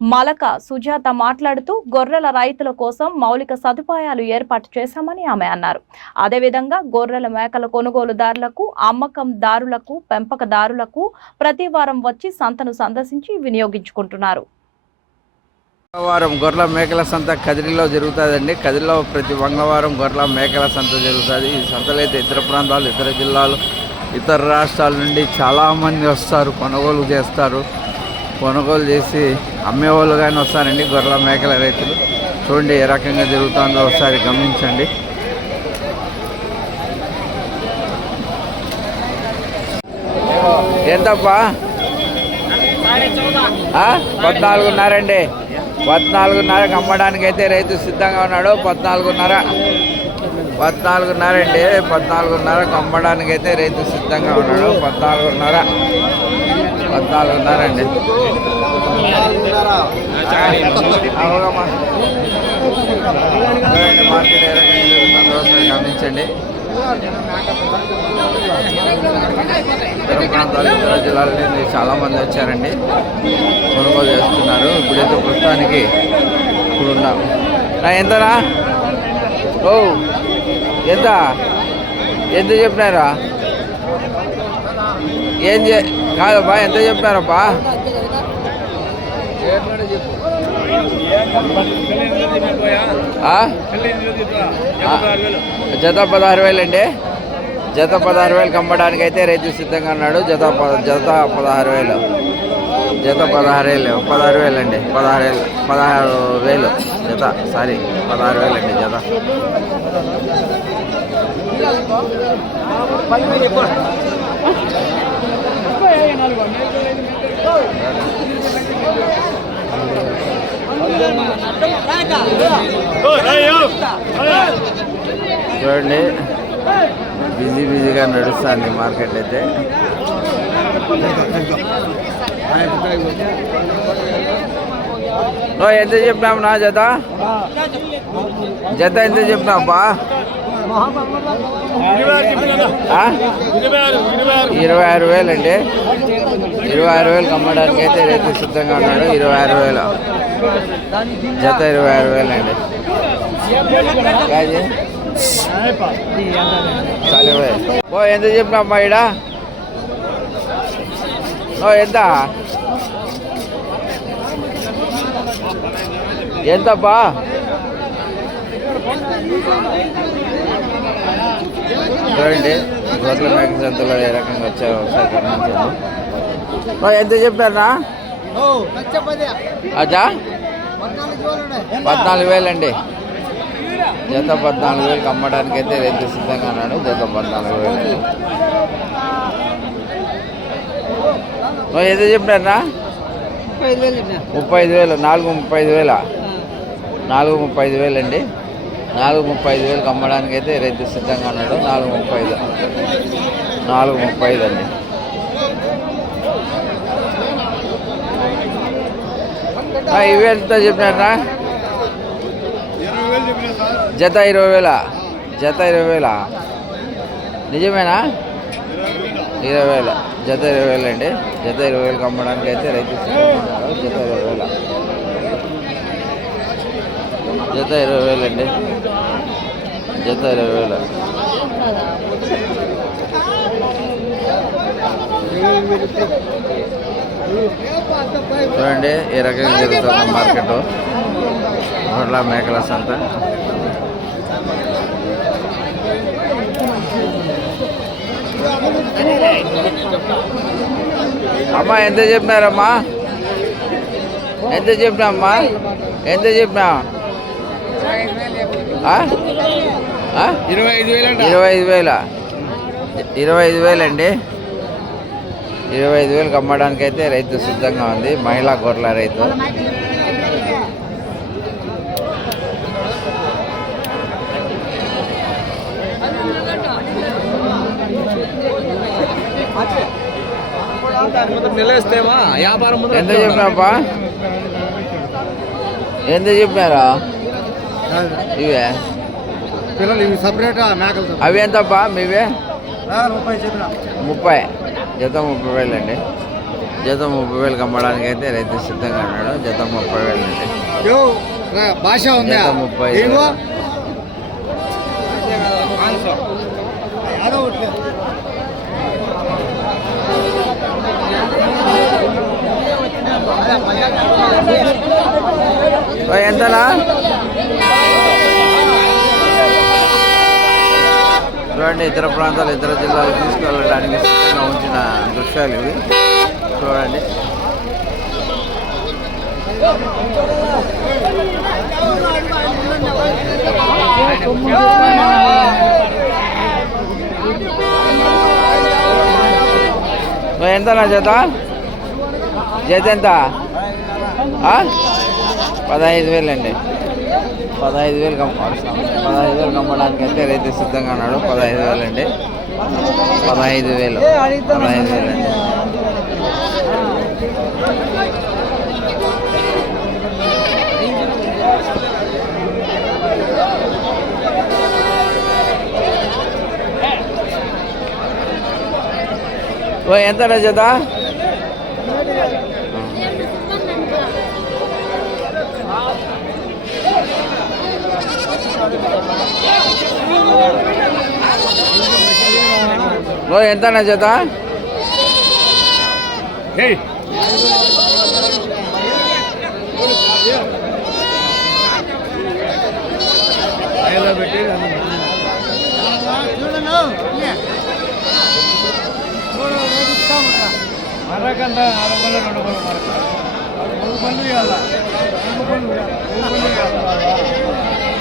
Malaka Sujatha మాట్లాడుతూ గొర్రెల రైతుల కోసం మౌలిక సదుపాయాలు ఏర్పాటు చేశామని ఆమె అన్నారు. అదేవిధంగా గొర్రెల మేకల కొనుగోలుదారులకు అమ్మకందారులకు పెంపకదారులకు ప్రతి వారం వచ్చి సంతను సందర్శించి వినియోగించుకుంటున్నారు. మంగళవారం గొర్రెల మేకల సంత కదిరిలో జరుగుతుందండి. కదిరిలో ప్రతి మంగళవారం గొర్రెల మేకల సంత జరుగుతుంది. ఈ సంతలో అయితే ఇతర ప్రాంతాలు ఇతర జిల్లాలు ఇతర రాష్ట్రాల నుండి చాలామంది వస్తారు కొనుగోలు చేస్తారు. కొనుగోలు చేసి అమ్మేవాళ్ళు కానీ వస్తారండి గొర్రెల మేకల రైతులు. చూడండి ఏ రకంగా జరుగుతుందో ఒకసారి గమనించండి. ఎంతప్పా ఆ? పద్నాలుగున్నరండి. పద్నాలుగున్నరకు అమ్మడానికి అయితే రైతు సిద్ధంగా ఉన్నాడు. పద్నాలుగున్నర. పద్నాలుగున్నర అండి పద్నాలుగున్నరకు అమ్మడానికి అయితే రైతు సిద్ధంగా ఉన్నాడు. పద్నాలుగున్నర. పద్నాలుగున్నర అండి. చూడండి, మార్కెట్ గమనించండి. ఇతర ప్రాంతాలు ఇతర జిల్లాల నుండి చాలా మంది వచ్చారండి. కొనుగోలు చేస్తున్నారు. ఇప్పుడైతే ప్రస్తుతానికి ఇప్పుడు ఉన్నాం. ఆ, ఎంతనా ఓ ఎంత? ఎంత చెప్పినారా? ఏం చే కాదబ్బా ఎంత చెప్పారబ్బా? ఆ? జత పదహారు వేలు అండి జత పదహారు వేలు అమ్మడానికి అయితే రైతు సిద్ధంగా ఉన్నాడు. జత జత పదహారు వేలు. జత పదహారు వేలు. పదహారు వేలు అండి పదహారు వేలు. పదహారు వేలు. జత. సారీ పదహారు వేలు అండి జత చూడండి. బిజీ బిజీగా నడుస్తుంది మార్కెట్ అయితే. ఓ, ఎంత చెప్పినాము నా జత? జత ఎంత చెప్పినావా ఆ? ఇరవై ఆరు వేలు అండి ఇరవై ఆరు వేలు అమ్మడానికి అయితే రైతు సిద్ధంగా ఉన్నాడు. ఇరవై ఆరు వేలు. జత ఇరవై ఆరు వేలు అండి ఓ ఎంత చెప్పినామ్మా ఈడ? ఓ ఎంత? ఎంతప్పా చూడండి. గొర్రెల మేక సంతలో ఏ రకంగా వచ్చారో ఒకసారి గమనించండి. ఎంత చెప్పారా అజా పద్నాలుగు వేలండి. జత పద్నాలుగు వేలకు అమ్మడానికి అయితే రైతు సిద్ధంగా ఉన్నాడు. జత పద్నాలుగు వేలు ఎంత చెప్పినారా ముప్పై ఐదు వేలు నాలుగు ముప్పై ఐదు వేల నాలుగు ముప్పై ఐదు వేలు? అండి నాలుగు ముప్పై ఐదు వేలకు అమ్మడానికి అయితే రైతు సిద్ధంగా ఉన్నాడు. నాలుగు ముప్పై ఐదు. నాలుగు ముప్పై ఐదు అండి. ఆ, ఇవి చెప్పినారా? జత ఇరవై వేల? జత ఇరవై వేల? నిజమేనా? ఇరవై వేల. జత ఇరవై వేలండి. జత ఇరవై వేలకు అమ్మడానికి అయితే రైతు జత ఇరవై వేల. జత ఇరవై వేలు అండి. జత ఇరవై వేలు. చూడండి ఈ రకంగా జరుగుతుంది మార్కెట్. గొడ్ల మేకల సంత. అమ్మా ఎంత చెప్పినారమ్మా? ఎంత చెప్పినామ్మా? ఎంత చెప్పినా? ఇరవై ఐదు వేలు. ఇరవై ఐదు వేలండి. ఇరవై ఐదు వేలకు అమ్మడానికి అయితే రైతు సిద్ధంగా ఉంది. మహిళా గొర్రెల రైతు. ఎంత చెప్పినాపా ఎంత చెప్పినారా ఇవే. పిల్లలు ఇవి సపరేట్ మేకలు అవి ఎంతప్పా మీవే? ముప్పై చెప్పిన. ముప్పై. జత ముప్పై వేలు అండి జత ముప్పై వేలకు అమ్మడానికి అయితే రైతు సిద్ధంగా ఉన్నాడు. జత ముప్పై వేలు అండి భాష ఉందా? ముప్పై? వేలు. ఎంతనా చూడండి ఇతర ప్రాంతాలు ఇతర జిల్లాలు తీసుకెళ్ళడానికి సిద్ధంగా ఉంచిన దృశ్యాలు ఇవి. చూడండి. ఎంత నా జత? చేత ఎంత? పదహైదు వేలండి. పదహైదు వేలు కమ్మాల్సిన పదహైదు వేలు కమ్మడానికి అయితే రైతు సిద్ధంగా ఉన్నాడు. పదహైదు వేలు అండి. పదహైదు వేలు. పదహైదు వేలు అండి. ఓ ఎంత జత? ఓ ఎంత జత? మరకంట నాలుగు పళ్ళు రెండు మరక మూడు పళ్ళు ఇవ్వాలా? రెండు మూడు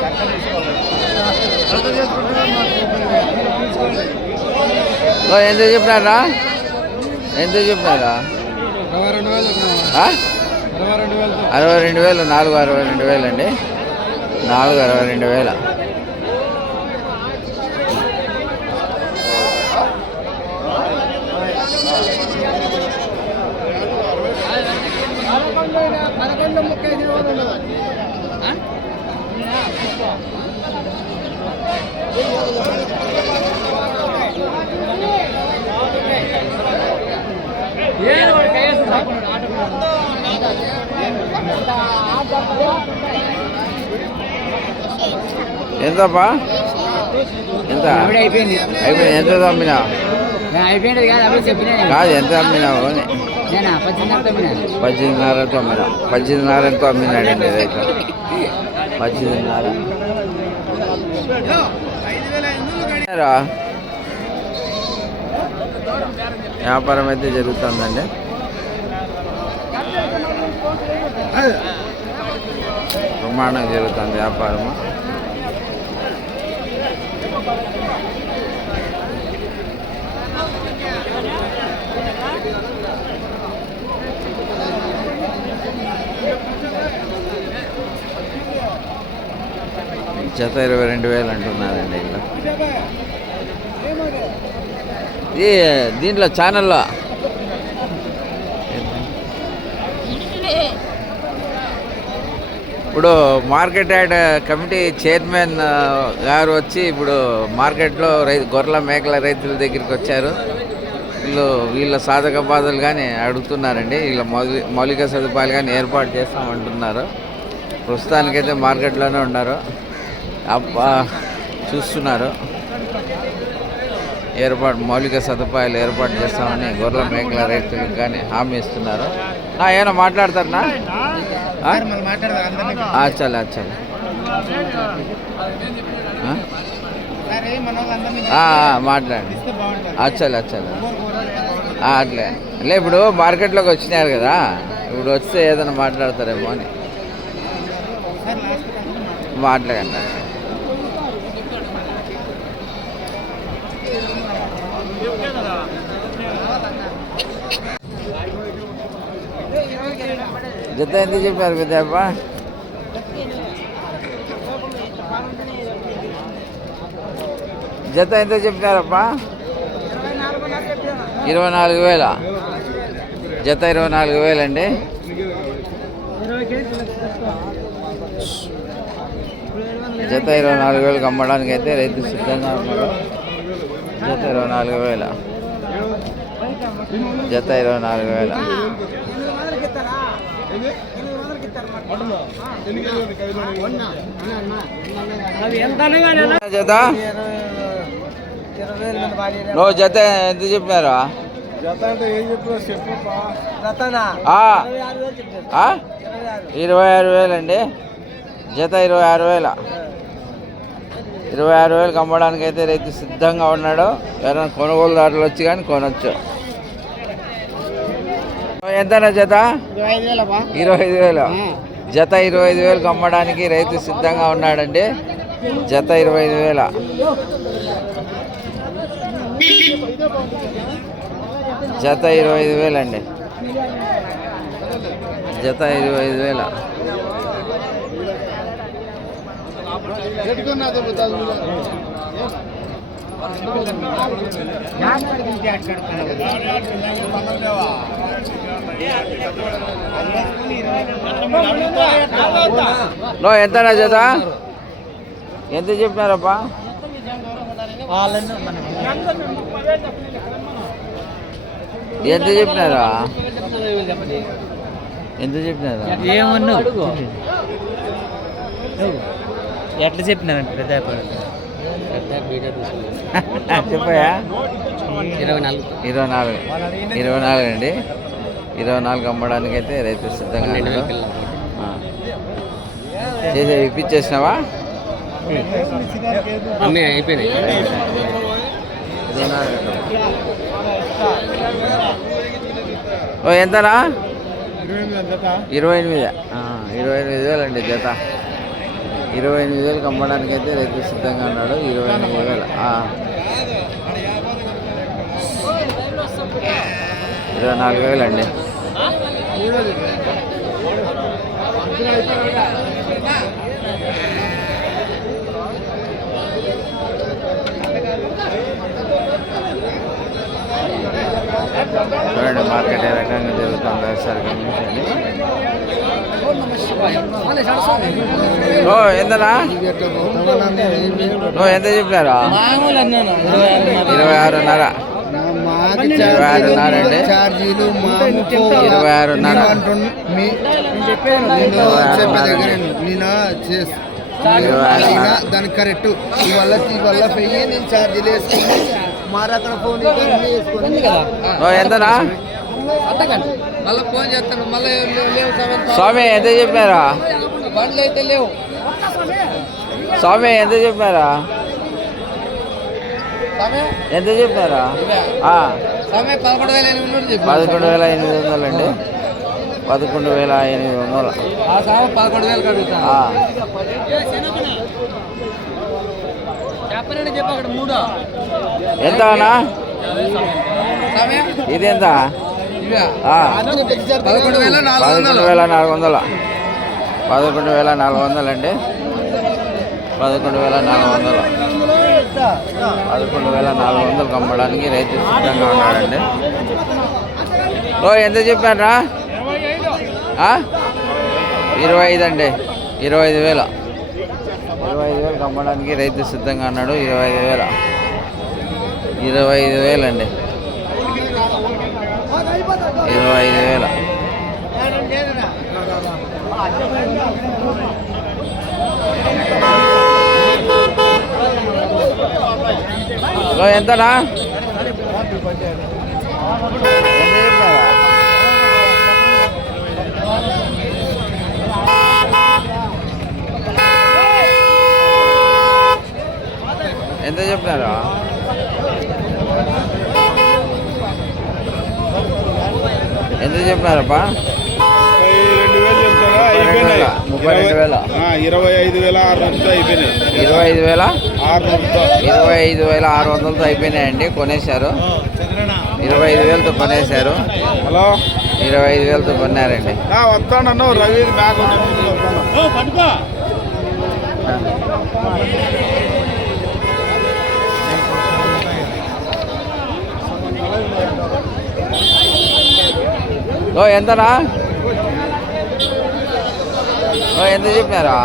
చక్కగా తీసుకోవాలి. చేసుకుంటే ఎంత చెప్పినారా? ఎంత చెప్పినారా? అరవై రెండు వేలు నాలుగు అరవై రెండు వేలు అండి నాలుగు అరవై రెండు వేల. పదకొండు ముప్పై ఐదు ఎంతప్పా? ఎంత? అయిపోయింది. అయిపోయింది. ఎంత అమ్మినా అయిపోయింది కాదు అప్పుడు చెప్పినా కాదు ఎంత అమ్మినావు అని. నేను? పద్దెనిమిది తొమ్మిది పద్దెనిమిదిన్నరతో అమ్మినా పద్దెనిమిదిన్నరతో అమ్మినాడండి రైతు పద్దెనిమిదిన్నర. వ్యాపారం అయితే జరుగుతుందండి. బ్రహ్మాండంగా జరుగుతుంది వ్యాపారము. జత ఇరవై రెండు వేలు అంటున్నారండి ఇలా ఇది దీంట్లో ఛానల్లో ఇప్పుడు మార్కెట్ యాడ్ కమిటీ చైర్మన్ గారు వచ్చి ఇప్పుడు మార్కెట్లో రైతు గొర్రెల మేకల రైతుల దగ్గరికి వచ్చారు. వీళ్ళు వీళ్ళ సాధక బాధలు కానీ అడుగుతున్నారండి. వీళ్ళ మౌలి మౌలిక సదుపాయాలు కానీ ఏర్పాటు చేస్తామంటున్నారు. ప్రస్తుతానికైతే మార్కెట్లోనే ఉన్నారు. అప్ప చూస్తున్నారు. ఏర్పాటు మౌలిక సదుపాయాలు ఏర్పాటు చేస్తామని గొర్రెల మేకల రైతులకు కానీ హామీ ఇస్తున్నారు. నా ఏమైనా మాట్లాడతారనా? ఆ? మాట్లాడదాం చాలు చాలు. మాట్లాడండి. ఇస్తే బాగుంటుంది అట్లే. లే ఇప్పుడు మార్కెట్లోకి వచ్చినారు కదా. ఇప్పుడు వస్తే ఏదైనా మాట్లాడతారేమో అని. మాట్లాడండి. జత ఎంత చెప్పారు పెద్దప్ప? జత ఎంత చెప్పినారప్ప? ఇరవై నాలుగు వేల. జత ఇరవై నాలుగు వేలండి జత ఇరవై నాలుగు వేలకు అమ్మడానికి అయితే రైతు సిద్ధంగా ఉన్నాడు. జత ఇరవై నాలుగు వేల. జత ఇరవై నాలుగు వేల. జత? నువ్వు జత ఎంత చెప్పినారు? జత అంటే ఏం చెప్పు చెప్పప్పా ఆ, ఆ? ఇరవై ఆరు. వేలండి జత ఇరవై ఆరు వేల. ఇరవై ఆరు వేలకు అమ్మడానికి అయితే రైతు సిద్ధంగా ఉన్నాడు. ఎవరైనా కొనుగోలుదారులు వచ్చి కానీ కొనొచ్చు. ఎంతనా జత? ఇరవై ఐదు వేలు. జత ఇరవై ఐదు వేలకు అమ్మడానికి రైతు సిద్ధంగా ఉన్నాడండి. జత ఇరవై ఐదు వేల. జత ఇరవై ఐదు వేలండి. జత ఇరవై ఐదు వేల. నో ఎంతనా జత ఎంత చెప్పినారప్పా ఎంత చెప్పినారా? ఎంత చెప్పినారా? ఏమన్నావు? ఎట్లా చెప్పినారంటే పెద్ద చెప్పయా? ఇరవై నాలుగు. ఇరవై నాలుగు. ఇరవై నాలుగు అండి. ఇరవై నాలుగు అమ్మడానికి అయితే రైతు సిద్ధంగా. చేసే ఇప్పించేసినావా? అన్నీ అయిపోయినాయి. ఓ ఎంతనా ఇరవై ఎనిమిది. ఇరవై ఎనిమిది వేలు అండి జత. ఇరవై ఎనిమిది వేలకు అమ్మడానికి అయితే రైతు సిద్ధంగా ఉన్నాడు. ఇరవై ఎనిమిది వేలు. ఇరవై నాలుగు వేలు అండి. చూడండి మార్కెట్ ఏ రకంగా జరుగుతుందో గమనించండి. ఓ ఎంతనా? నువ్వు ఎంత అన్నాను? ఇరవై ఆరున్నర. ఇరవై ఆరున్నర అండి ఛార్జీలు ఇరవై ఆరున్నర నేను ఇరవై ఆరున్నర దానికి కరెక్ట్. ఇవల్ల ఇవల్ల పెయ్యి నేను ఛార్జీలు వేసుకుని మరి అక్కడ ఫోన్ వేసుకుని. ఎంతనా? మళ్ళీ ఫోన్ చేస్తాను మళ్ళీ స్వామి ఎంత చెప్పారా? బండ్లు అయితే లేవు స్వామి ఎంత చెప్పారా? ఎంత చెప్పారా? పదకొండు వేల ఎనిమిది వందలు చెప్పి పదకొండు వేల ఎనిమిది వందలు. అండి పదకొండు వేల ఎనిమిది వందలు ఎంత అన్నా? ఇది ఎంత? పదకొండు వేల నాలుగు వందలు. వేల నాలుగు వందలు. పదకొండు వేల నాలుగు వందలు అండి పదకొండు వేల నాలుగు వందలు. పదకొండు వేల నాలుగు వందలు అమ్మడానికి రైతు సిద్ధంగా ఉన్నాడండి. ఓ ఎంత చెప్పారా ఇరవై ఐదు అండి ఇరవై ఐదు వేల. ఇరవై ఐదు వేలకు అమ్మడానికి రైతు సిద్ధంగా ఉన్నాడు. ఇరవై ఐదు వేల. ఇరవై ఐదు వేలండి. ఇరవై ఐదు వేల. ఓ, ఎంతనా? ఎంత చెప్పినారా? ఎంత చెప్పినారప్పా ముప్పై రెండు వేల? ఇరవై ఐదు వేల ఆరు వందలతో అయిపోయినాయి. ఇరవై ఐదు వేల? ఇరవై ఐదు వేల ఆరు వందలతో అయిపోయినాయండి కొనేశారు. ఇరవై ఐదు వేలతో కొనేశారు. హలో. ఇరవై ఐదు వేలతో కొన్నారండి. ఆ, వస్తానన్ను రవి ఓ ఎంత చెప్పారా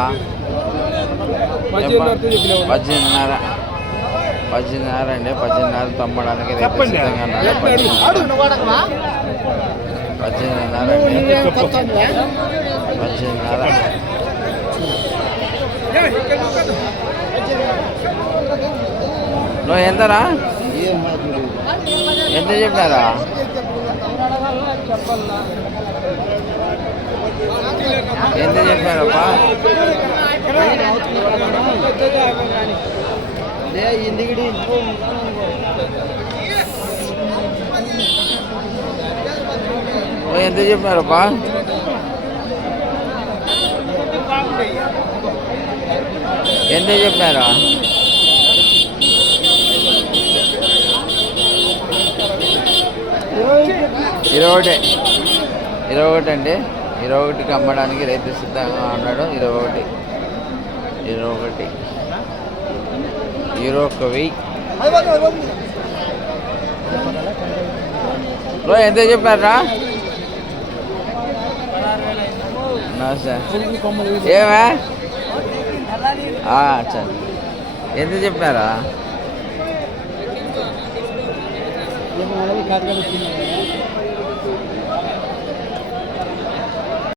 పద్దెనిమిదిన్నర. పద్దెనిమిదిన్నర అండి పద్దెనిమిదిన్నర తమ్మడానికి. పద్దెనిమిదిన్నర. పద్దెనిమిదిన్నర నువ్వు ఎంతరా? ఎంత చెప్పారా ఎంత చెప్పారప్పా? నువ్వు ఎంత చెప్పారప్పా ఎంత చెప్పారా? ఇరవై ఒకటి. ఇరవై ఒకటి అండి ఇరవై ఒకటికి అమ్మడానికి రైతు సిద్ధంగా ఉన్నాడు. ఇరవై ఒకటి. ఇరవై ఒకటి ఇరవై ఒక్క వెయ్యి ఎంత చెప్పారా ఏమే అచ్చా ఎంత చెప్పారా?